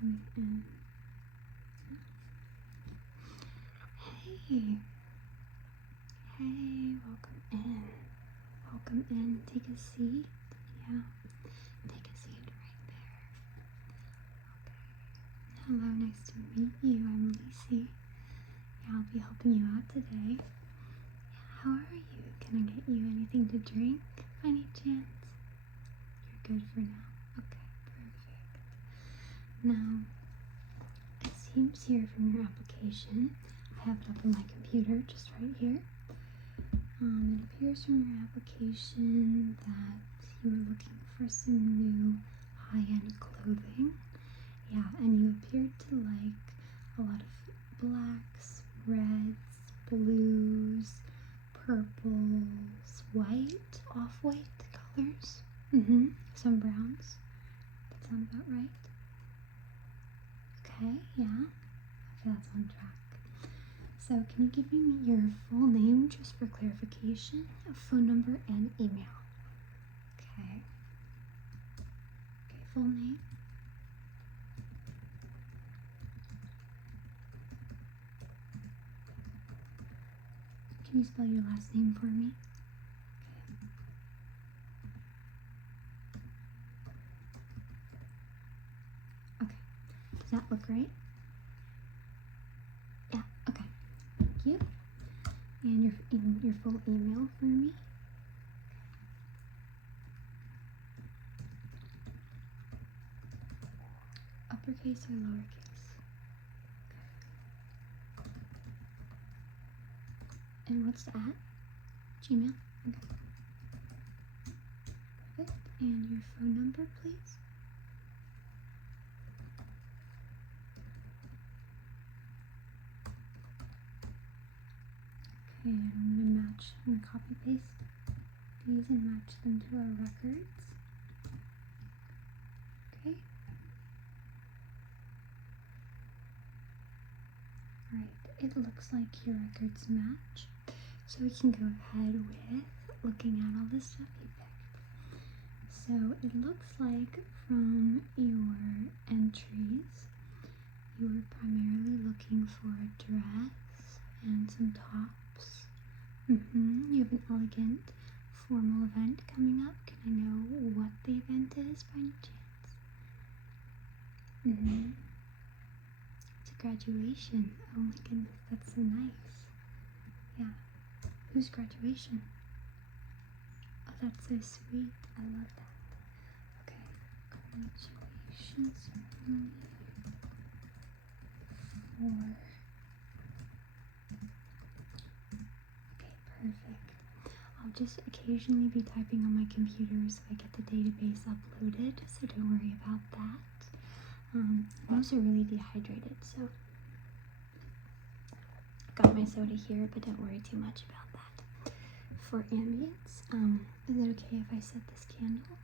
coming in. Hey. Hey, welcome in. Welcome in. Take a seat. Yeah. Take a seat right there. Okay. Hello, nice to meet you. I'm Leesie. Yeah, I'll be helping you out today. Yeah, how are you? Can I get you anything to drink by any chance? You're good for now. Okay, perfect. Now, it seems here from your application, I have it up on my computer just right here. It appears from your application that you were looking for some new high-end clothing. Yeah, and you appeared to like a lot of blacks, reds, blues, purples, white, off-white colors. Some browns. That sound about right? Okay, yeah. Okay, that's on track. So can you give me your full name just for clarification, a phone number, and email? Okay. Okay, full name. Can you spell your last name for me? Okay. Does that look right? Yeah, okay. Thank you. And your full email for me? Uppercase or lowercase? And what's the at? Gmail? Okay. Perfect. And your phone number, please? Okay, I'm gonna copy paste these and match them to our records. Okay. Alright, it looks like your records match. So we can go ahead with looking at all the stuff you picked. So it looks like from your entries, you were primarily looking for a dress and some tops. You have an elegant formal event coming up. Can I know what the event is by any chance? It's a graduation. Oh my goodness, that's so nice. Yeah. Whose graduation? Oh, that's so sweet. I love that. Okay. Graduation ceremony for... Okay, perfect. I'll just occasionally be typing on my computer so I get the database uploaded, so don't worry about that. I'm also really dehydrated, so I've got my soda here, but don't worry too much about that. For ambience, is it okay if I set this candle?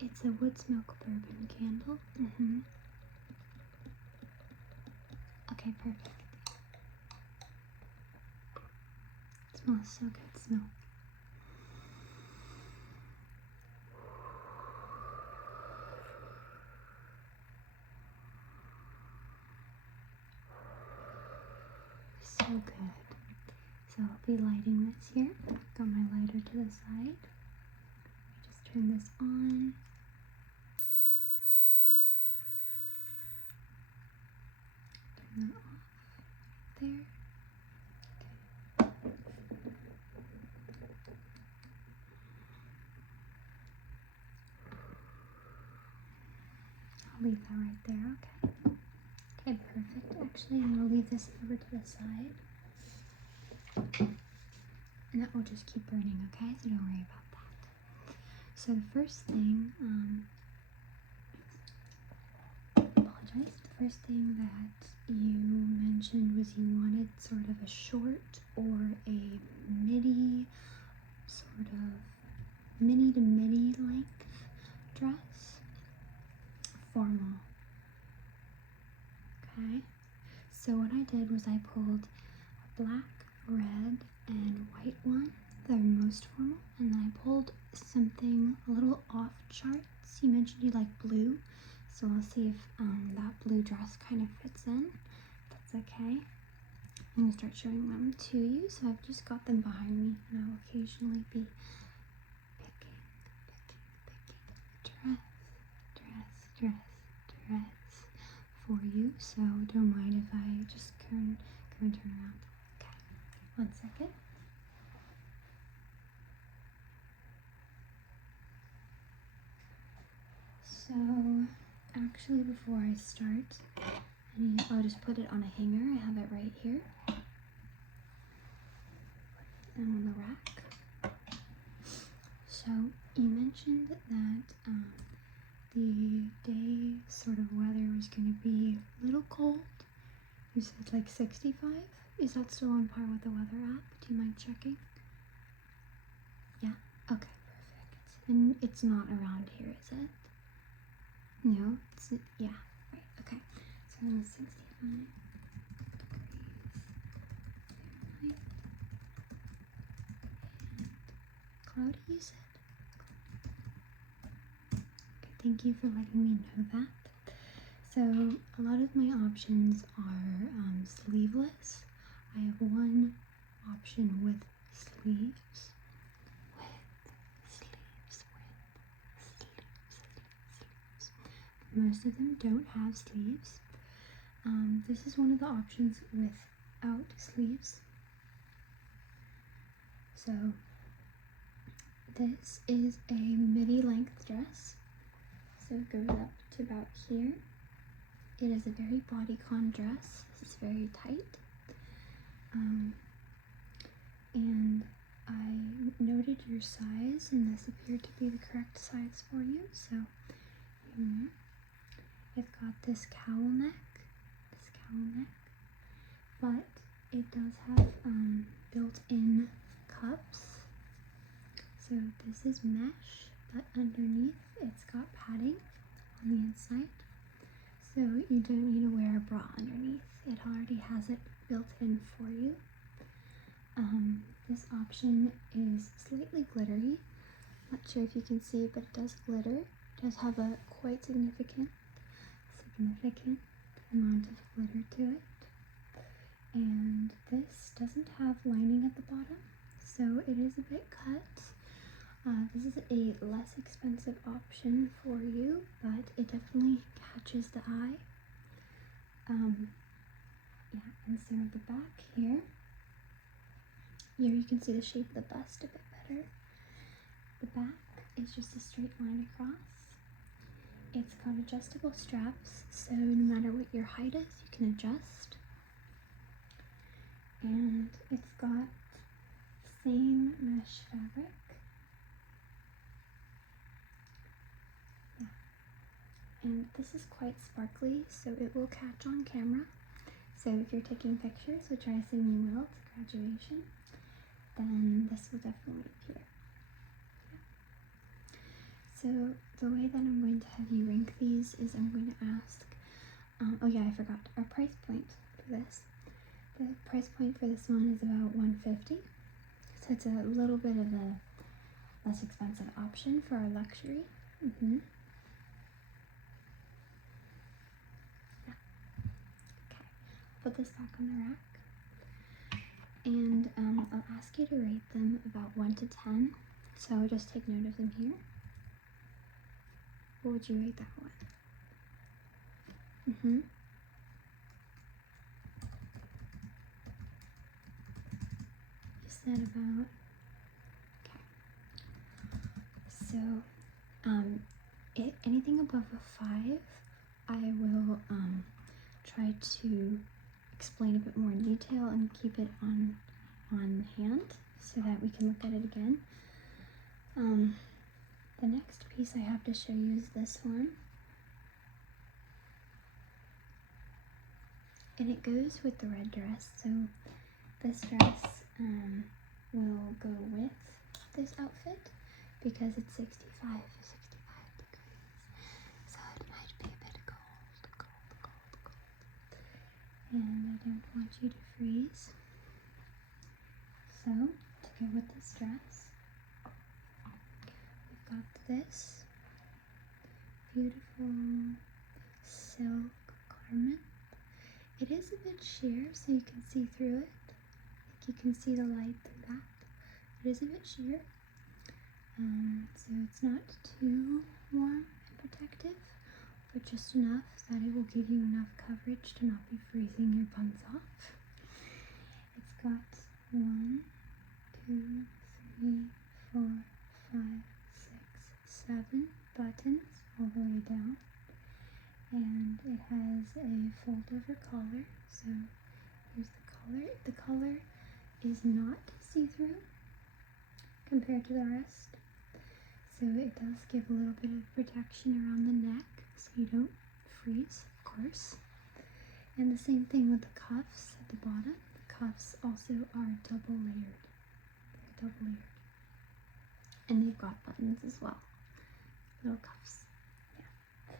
It's a wood smoke bourbon candle. Okay, perfect. It smells so good. Smell. So good. So I'll be lighting this here. Got my lighter to the side. Just turn this on. Turn that off. There. Okay. I'll leave that right there, okay? Okay, perfect. Actually, I'm gonna leave this over to the side. And that will just keep burning, okay? So don't worry about that. So the first thing, apologize. The first thing that you mentioned was you wanted sort of a short or a midi, sort of mini to midi length dress. Formal. Okay. So what I did was I pulled a black, red, and white one the most formal, and then I pulled something a little off charts. You mentioned you like blue, so I'll see if that blue dress kind of fits in. That's okay. I'm gonna start showing them to you. So I've just got them behind me, and I'll occasionally be picking dress for you. So don't mind if I just come and turn around. Okay, 1 second. So actually, before I start, I'll just put it on a hanger. I have it right here and on the rack. So you mentioned that the day sort of weather was going to be a little cold. You said like 65. Is that still on par with the weather app? Do you mind checking? Yeah. Okay. Perfect. And it's not around here, is it? No. It's yeah. Right. Okay. So then 65 degrees Fahrenheit. Cloudy, you said? Okay, thank you for letting me know that. So a lot of my options are sleeveless. I have one option with sleeves. Most of them don't have sleeves. This is one of the options without sleeves. So this is a midi length dress. So it goes up to about here. It is a very bodycon dress. This is very tight. And I noted your size, and this appeared to be the correct size for you. So it's got this cowl neck, but it does have built-in cups. So this is mesh, but underneath it's got padding on the inside. So you don't need to wear a bra underneath. It already has it built in for you. This option is slightly glittery. Not sure if you can see, but it does glitter. It does have a quite significant amount of glitter to it. And this doesn't have lining at the bottom, so it is a bit cut. This is a less expensive option for you, but it definitely catches the eye. Yeah, and so the back here you can see the shape of the bust a bit better. The back is just a straight line across. It's got adjustable straps, so no matter what your height is, you can adjust. And it's got same mesh fabric. Yeah. And this is quite sparkly, so it will catch on camera. So if you're taking pictures, which I assume you will, to graduation, then this will definitely appear. Yeah. So the way that I'm going to have you rank these is I'm going to ask, oh yeah, I forgot, our price point for this. The price point for this one is about $150, so it's a little bit of a less expensive option for our luxury. Yeah. Okay, put this back on the rack, and I'll ask you to rate them about 1 to 10, so just take note of them here. What would you rate that one? You said about, okay. So, anything above a 5, I will try to explain a bit more in detail and keep it on hand so that we can look at it again. The next piece I have to show you is this one. And it goes with the red dress, so this dress will go with this outfit because it's 65 degrees, so it might be a bit cold. And I don't want you to freeze. So, to Okay, with this dress, we've got this beautiful silk garment. It is a bit sheer, so you can see through it. Like you can see the light through that. It is a bit sheer, so it's not too warm and protective, but just enough that it will give you enough coverage to not be freezing your buns off. It's got 1, 2, 3, 4, 5, 6, 7 buttons all the way down, and it has a fold over collar. So here's the collar. The collar is not see-through compared to the rest, so it does give a little bit of protection around the neck so you don't freeze, of course. And the same thing with the cuffs at the bottom. The cuffs also are double layered. They're double layered. And they've got buttons as well. Little cuffs. Yeah.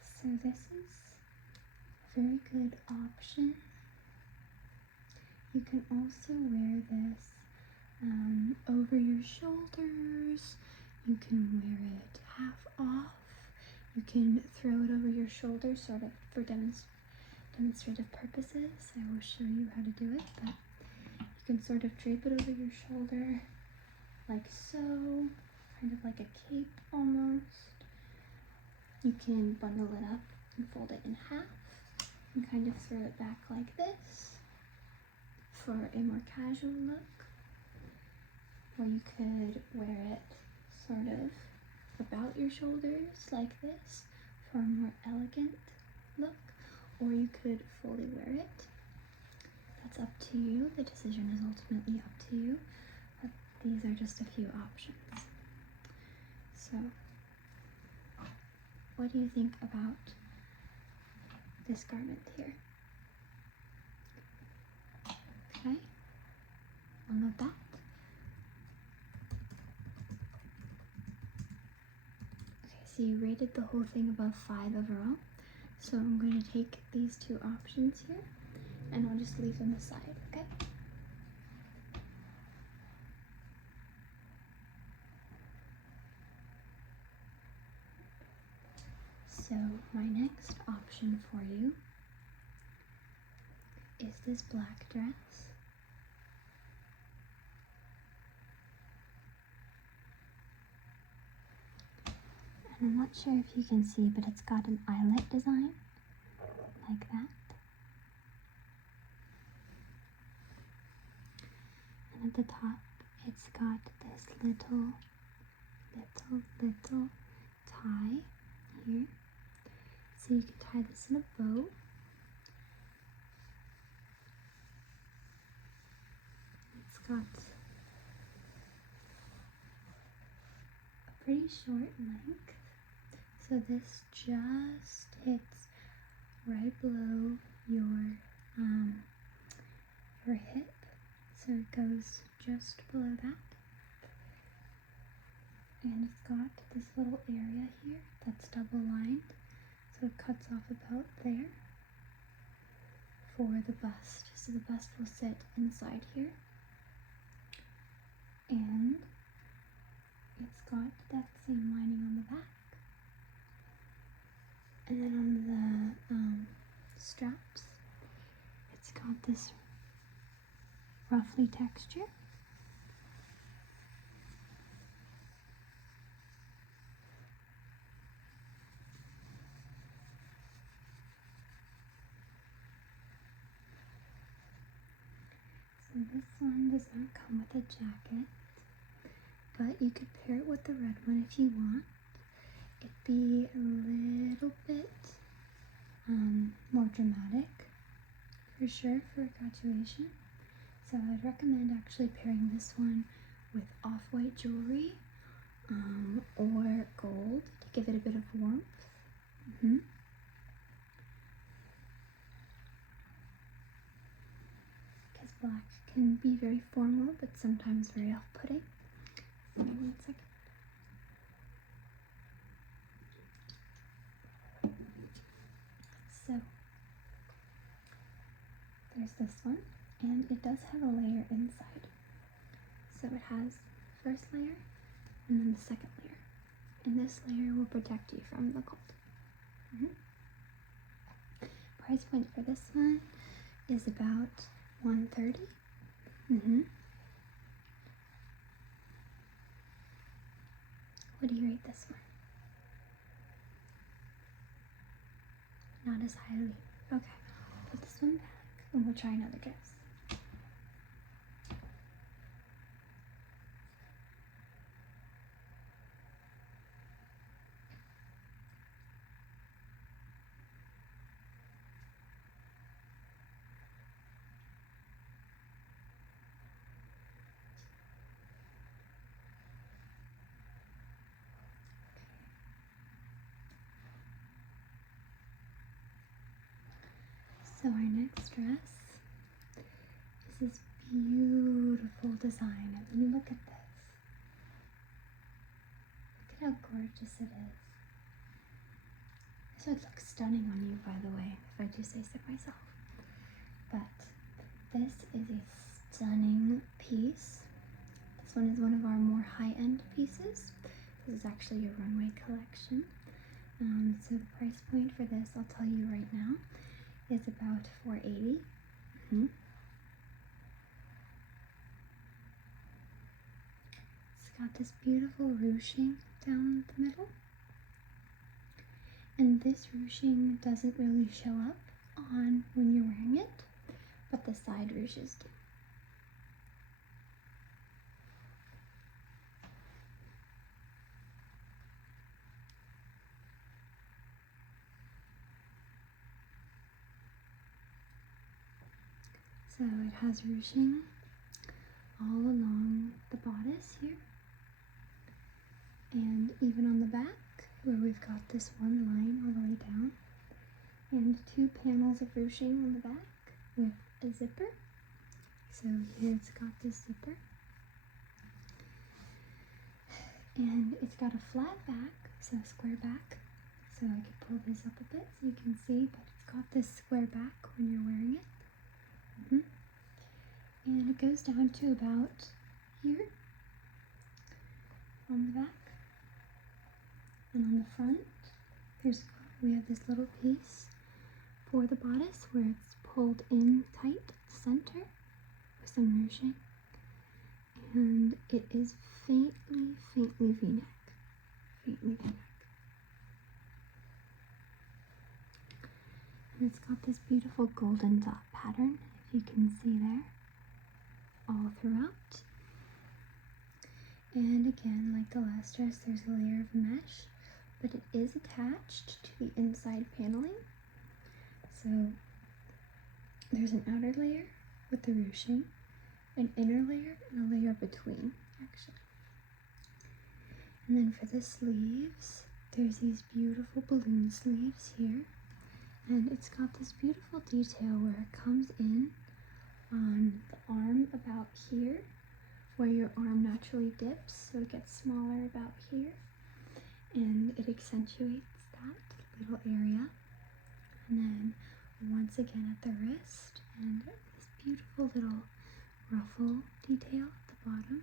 So this is a very good option. You can also wear this over your shoulders. You can wear it half off. You can throw it over your shoulders sort of for demonstrative purposes. I will show you how to do it, but you can sort of drape it over your shoulder like so, kind of like a cape almost. You can bundle it up and fold it in half and kind of throw it back like this for a more casual look, or you could wear it sort of about your shoulders like this for a more elegant look, or you could fully wear it. That's up to you. The decision is ultimately up to you, but these are just a few options. So, what do you think about this garment here? Okay, I'll note that. Okay, so you rated the whole thing above 5 overall. So I'm going to take these 2 options here and I'll just leave them aside, okay? So my next option for you is this black dress. And I'm not sure if you can see, but it's got an eyelet design like that. And at the top, it's got this little tie here. So you can tie this in a bow. It's got a pretty short length. So this just hits right below your hip. So it goes just below that. And it's got this little area here that's double lined. So it cuts off about there for the bust. So the bust will sit inside here. And it's got that same lining on the back. And then on the straps, it's got this ruffly texture. So this one does not come with a jacket, but you could pair it with the red one if you want. It'd be a little bit more dramatic, for sure, for a graduation. So I'd recommend actually pairing this one with off-white jewelry or gold to give it a bit of warmth. Because black can be very formal, but sometimes very off-putting. So maybe 1 second. So there's this one, and it does have a layer inside. So So it has the first layer and then the second layer. And this layer will protect you from the cold. Price point for this one is about $130. What do you rate this one? Not as highly. Okay, put this one back and we'll try another dress. So our next dress is this beautiful design. And when you look at this, look at how gorgeous it is. This would look stunning on you, by the way, if I do say so myself. But this is a stunning piece. This one is one of our more high-end pieces. This is actually a runway collection. So the price point for this, I'll tell you right now, is about $480. It's got this beautiful ruching down the middle. And this ruching doesn't really show up on when you're wearing it, but the side ruches do. So it has ruching all along the bodice here, and even on the back where we've got this one line all the way down, and 2 panels of ruching on the back with a zipper. So here it's got this zipper, and it's got a flat back, so a square back. So I could pull this up a bit so you can see, but it's got this square back when you're wearing it. And it goes down to about here on the back. And on the front, we have this little piece for the bodice where it's pulled in tight at the center with some ruching. And it is faintly V-neck. Faintly V-neck. And it's got this beautiful golden dot pattern, if you can see there, all throughout. And again, like the last dress, there's a layer of mesh, but it is attached to the inside paneling. So there's an outer layer with the ruching, an inner layer, and a layer between, actually. And then for the sleeves, there's these beautiful balloon sleeves here. And it's got this beautiful detail where it comes in on the arm about here, where your arm naturally dips, so it gets smaller about here, and it accentuates that little area. And then once again at the wrist, and this beautiful little ruffle detail at the bottom,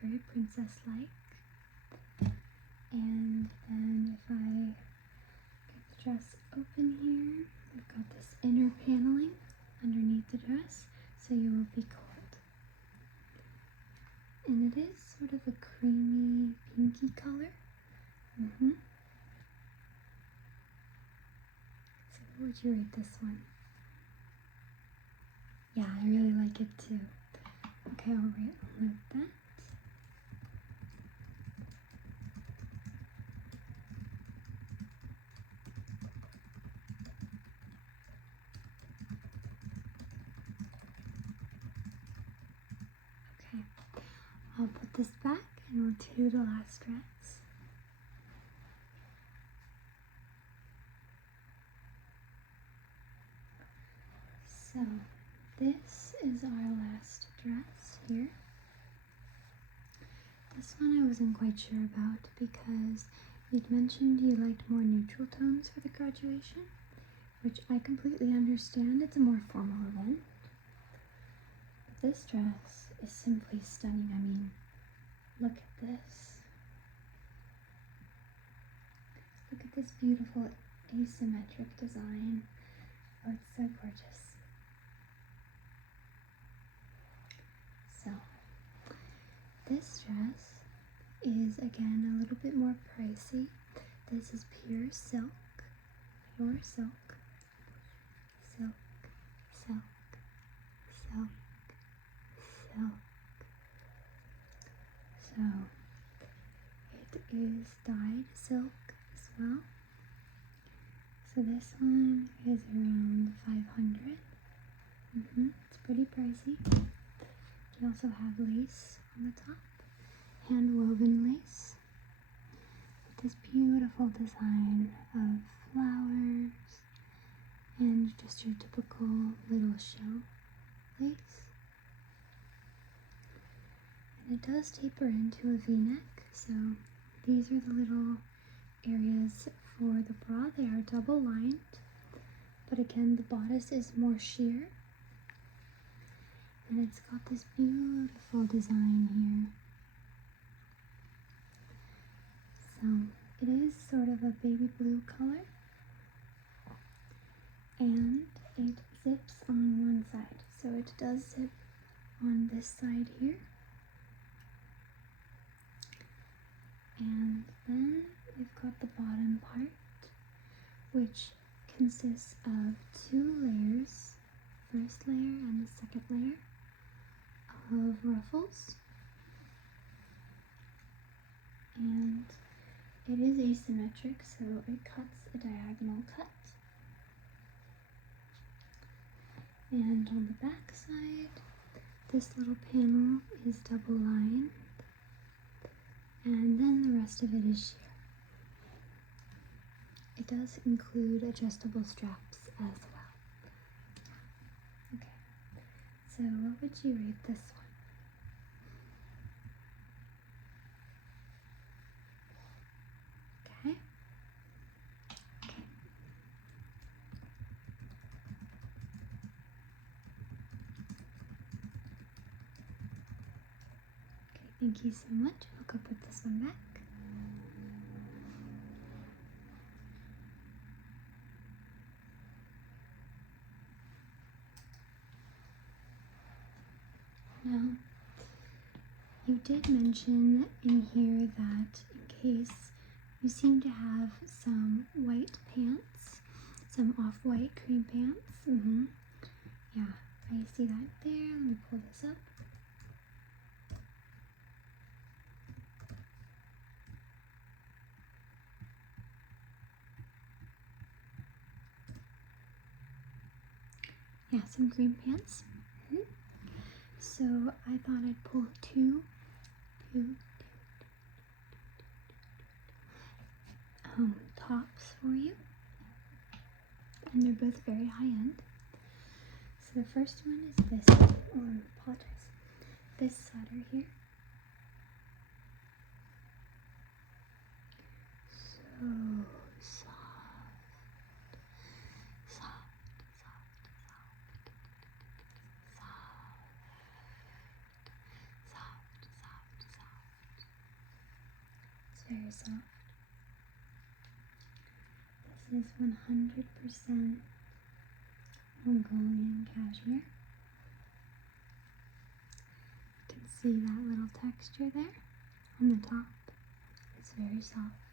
very princess-like. And then if I get the dress open here, we've got this inner paneling underneath the dress, so you will be cold. And it is sort of a creamy, pinky color. So what would you rate this one? Yeah, I really like it too. Okay, I'll note that. Okay, I'll put this back and we'll do the last dress. So this is our last dress here. This one I wasn't quite sure about because you'd mentioned you liked more neutral tones for the graduation, which I completely understand. It's a more formal event. this dress is simply stunning. I mean, look at this. Look at this beautiful asymmetric design. Oh, it's so gorgeous. So, this dress is again a little bit more pricey. This is pure silk, silk, silk, silk, silk, silk. So it is dyed silk as well. So this one is around 500. It's pretty pricey. You also have lace on the top, hand woven lace, with this beautiful design of flowers and just your typical little show lace. And it does taper into a v-neck, so these are the little areas for the bra. They are double lined, but again the bodice is more sheer, and it's got this beautiful design here. So it is sort of a baby blue color, and it zips on one side, so it does zip on this side here. And then we've got the bottom part, which consists of 2 layers, first layer and the second layer of ruffles. And it is asymmetric, so it cuts a diagonal cut. And on the back side, this little panel is double lined, and then the rest of it is sheer. It does include adjustable straps as well. Okay, so what would you rate this one? Okay. Thank you so much. I'll go put this one back. Now, you did mention in here that in case you seem to have some white pants, some off-white cream pants. Yeah, I see that there. Let me pull this up. Yeah, some green pants. So I thought I'd pull two tops for you, and they're both very high end. So the first one is this, this sweater here. So soft, soft, soft, soft, soft, soft, soft. It's very soft. This is 100% Mongolian cashmere. You can see that little texture there on the top. It's very soft.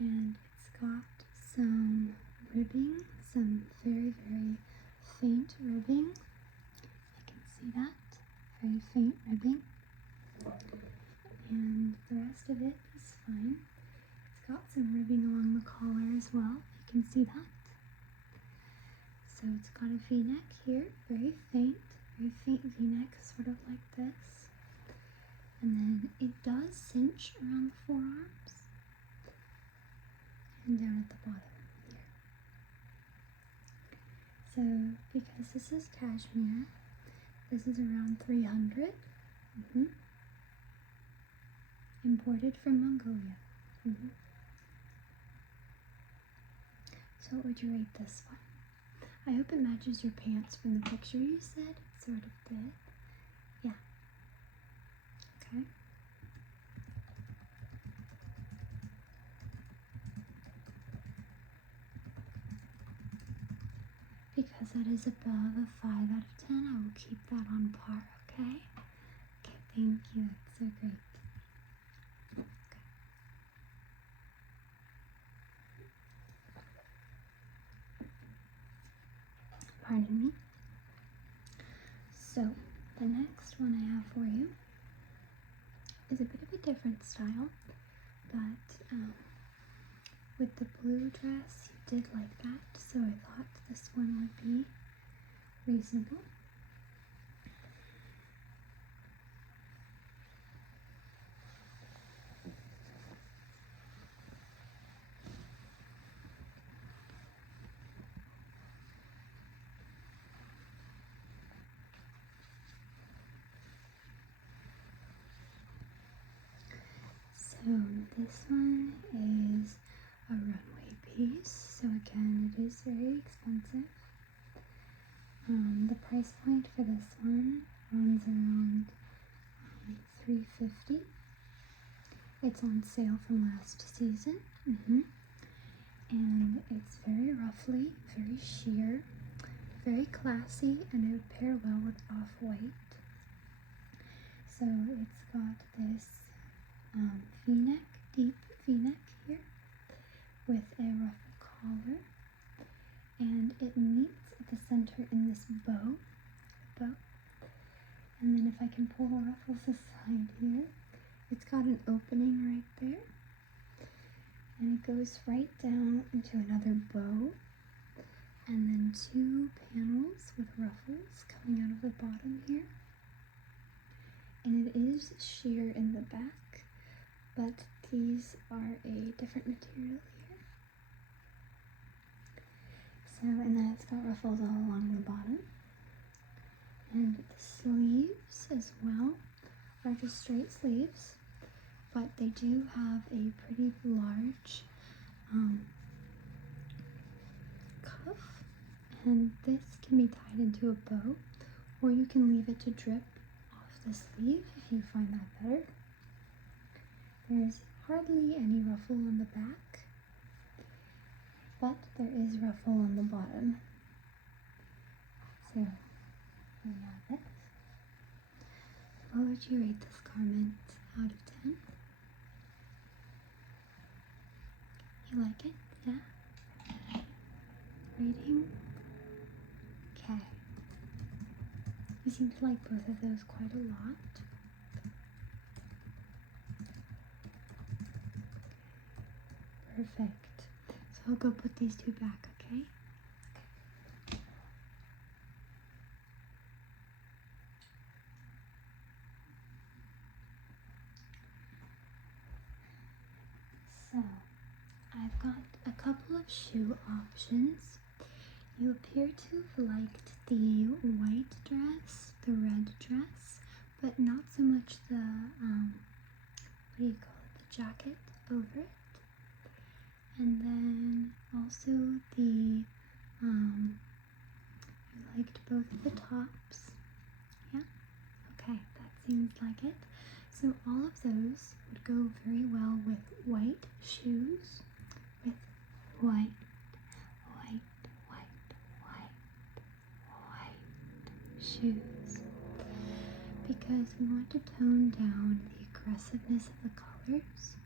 And it's got some ribbing, some very, very faint ribbing. You can see that, very faint ribbing. And the rest of it is fine. It's got some ribbing along the collar as well. You can see that. So it's got a v-neck here, very faint v-neck, sort of like this. And then it does cinch around the forearms and down at the bottom here. So because this is cashmere, this is around 300. Imported from Mongolia. So what would you rate this one? I hope it matches your pants from the picture you said it sort of did. Yeah. Okay. Because that is above a 5 out of 10, I will keep that on par, okay? Okay, thank you. That's so great. Okay. Pardon me. So, the next one I have for you is a bit of a different style, but with the blue dress, you did like that, so I thought this one would be reasonable. So this one is a runway piece, so again it is very expensive. The price point for this one runs around $350. It's on sale from last season, and it's very ruffly, very sheer, very classy, and it would pair well with off-white. So it's got this V-neck, deep V-neck here with a ruffle collar, and it meets at the center in this bow, and then if I can pull the ruffles aside here, it's got an opening right there, and it goes right down into another bow, and then 2 panels with ruffles coming out of the bottom here, and it is sheer in the back, but these are a different material here. So, and then it's got ruffles all along the bottom. And the sleeves as well are just straight sleeves, but they do have a pretty large cuff, and this can be tied into a bow, or you can leave it to drip off the sleeve if you find that better. There's hardly any ruffle on the back, but there is ruffle on the bottom. So, there you have it. What would you rate this garment out of 10? You like it? Yeah? Rating? Okay. You seem to like both of those quite a lot. Perfect. So I'll go put these 2 back, okay? So, I've got a couple of shoe options. You appear to have liked the white dress, the red dress, but not so much the, what do you call it, the jacket over it. And then also the, I liked both of the tops. Yeah? Okay, that seems like it. So all of those would go very well with white shoes, with white shoes, because we want to tone down the aggressiveness of the colors,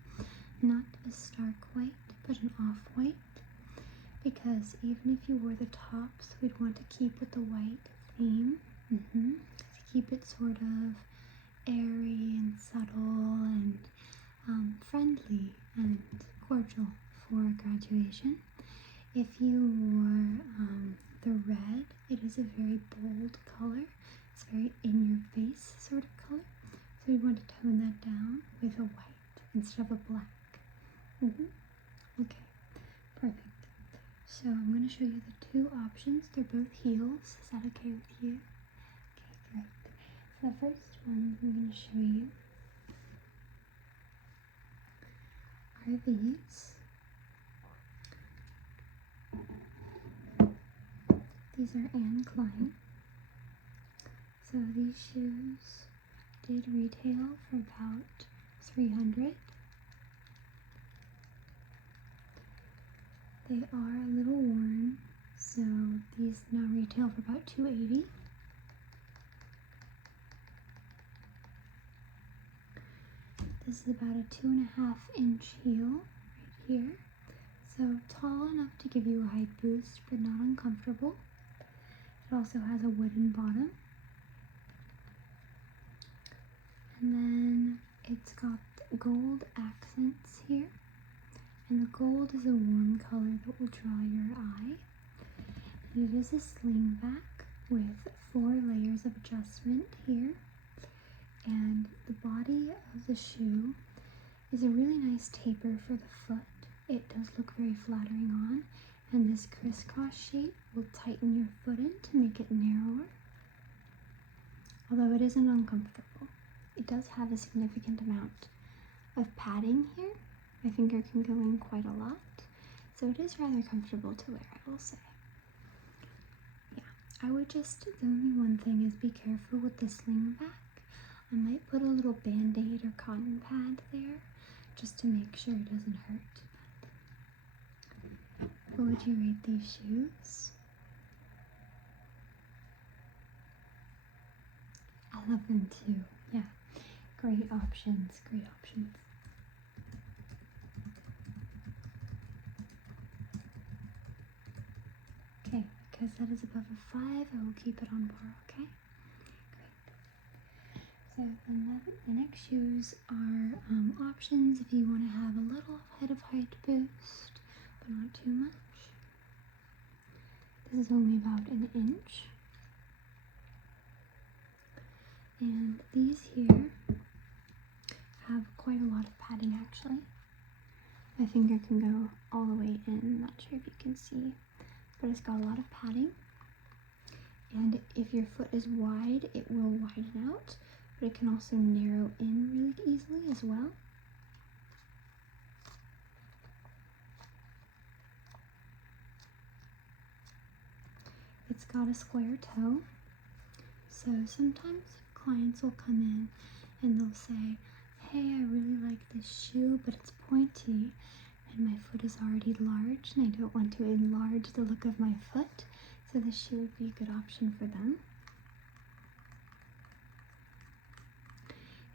not a stark white, but an off-white, because even if you wore the tops, we'd want to keep with the white theme, to keep it sort of airy and subtle and friendly and cordial for graduation. If you wore the red, it is a very bold color. It's very in-your-face sort of color. So we want to tone that down with a white instead of a black. Okay, perfect. So I'm going to show you the 2 options. They're both heels. Is that okay with you? Okay, great. So the first one I'm going to show you are these. These are Anne Klein. So these shoes did retail for about $300. They are a little worn, so these now retail for about $280. This is about a 2.5-inch heel right here. So tall enough to give you a height boost, but not uncomfortable. It also has a wooden bottom. And then it's got gold accents here. And the gold is a warm color that will draw your eye. And it is a sling back with 4 layers of adjustment here. And the body of the shoe is a really nice taper for the foot. It does look very flattering on, and this crisscross shape will tighten your foot in to make it narrower. Although it isn't uncomfortable. It does have a significant amount of padding here. My finger can go in quite a lot, so it is rather comfortable to wear, I will say. Yeah, I would just, the only one thing is be careful with the sling back. I might put a little band-aid or cotton pad there, just to make sure it doesn't hurt. What would you rate these shoes? I love them too, yeah. Great options, great options. Okay, because that is above a 5, I will keep it on par, okay? Great. So the next shoes are options if you want to have a little bit of height boost, but not too much. This is only about 1 inch. And these here have quite a lot of padding actually. My finger can go all the way in, I'm not sure if you can see, but it's got a lot of padding. And if your foot is wide, it will widen out, but it can also narrow in really easily as well. It's got a square toe, so sometimes clients will come in and they'll say, hey, I really like this shoe, but it's pointy and my foot is already large and I don't want to enlarge the look of my foot, so this shoe would be a good option for them.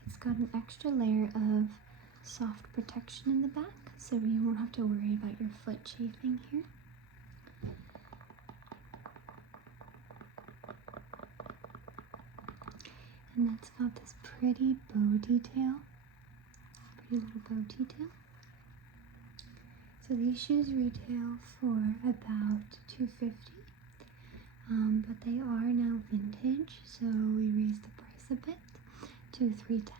It's got an extra layer of soft protection in the back, so you won't have to worry about your foot chafing here. And that's got this pretty bow detail, pretty little bow detail. So these shoes retail for about $250, but they are now vintage, so we raised the price a bit to $310.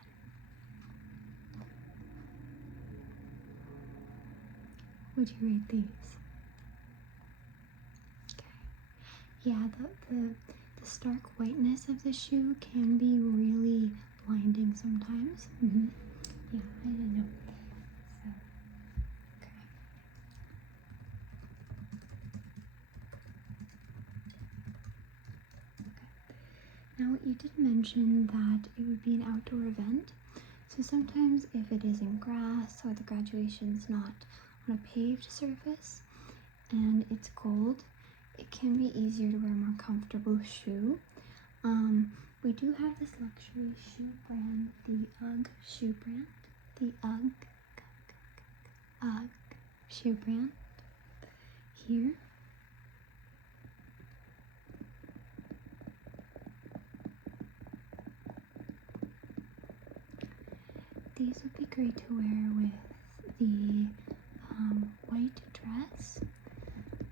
Would you rate these? Okay. Yeah, the stark whiteness of the shoe can be really blinding sometimes. Yeah, I know. So, okay. Now you did mention that it would be an outdoor event. So sometimes if it is in grass or the graduation's not on a paved surface and it's cold, it can be easier to wear a more comfortable shoe. We do have this luxury shoe brand, the UGG shoe brand. The UGG shoe brand here. These would be great to wear with the white dress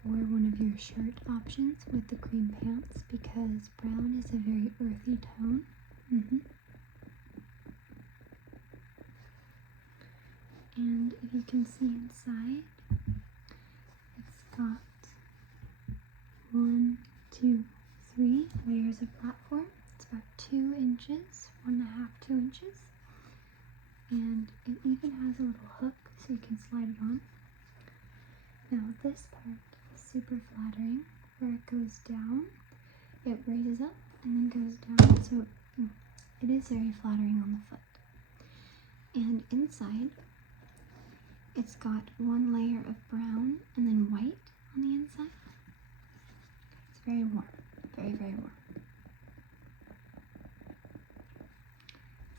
or one of your shirt options with the cream pants, because brown is a very earthy tone. And if you can see inside, it's got 1, 2, 3 layers of platform. It's about 2 inches, 1.5, 2 inches. And it even has a little hook so you can slide it on. Now this part is super flattering. where it goes down. It raises up and then goes down, so it is very flattering on the foot. And inside, it's got one layer of brown and then white on the inside. It's very warm, very, very warm.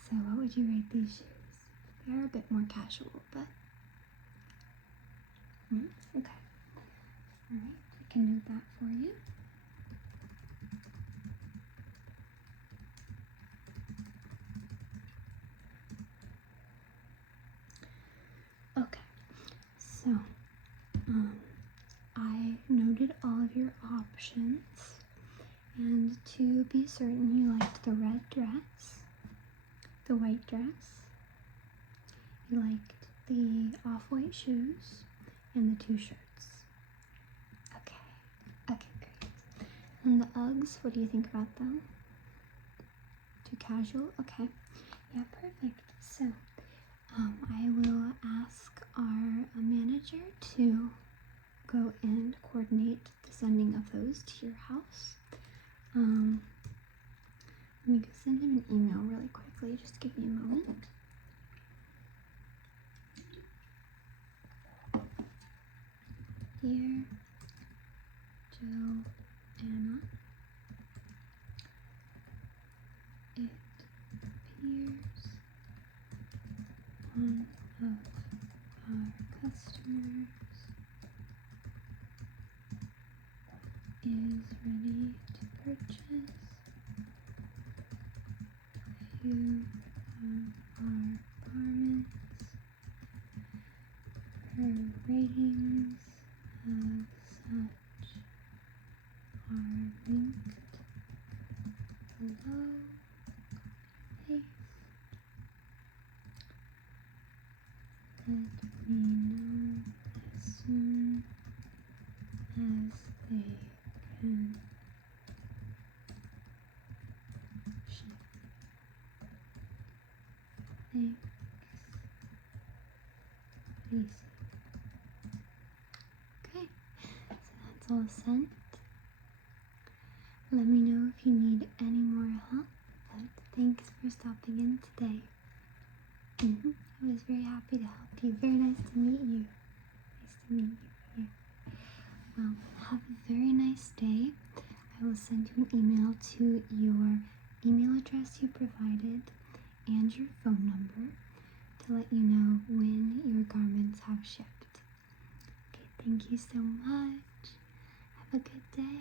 So what would you rate these shoes? They're a bit more casual, but okay. All right, I can note that for you. Okay, so I noted all of your options, and to be certain, you liked the red dress, the white dress, you liked the off-white shoes, and the 2 shirts. Okay, great. And the Uggs, what do you think about them? Too casual? Okay, yeah, perfect. So, I will ask our manager to go and coordinate the sending of those to your house. Let me go send him an email really quickly. Just give me a moment. Dear Joanna, it appears one of our customers is ready to purchase a few of our garments. Her ratings as such are linked below. Please let me know as soon as they can ship. Thanks, Leesie. Okay, so that's all sent. Let me know if you need any more help, but thanks for stopping in today. I was very happy to help you. Very nice to meet you. Nice to meet you. Yeah. Well, have a very nice day. I will send you an email to your email address you provided and your phone number to let you know when your garments have shipped. Okay, thank you so much. Have a good day.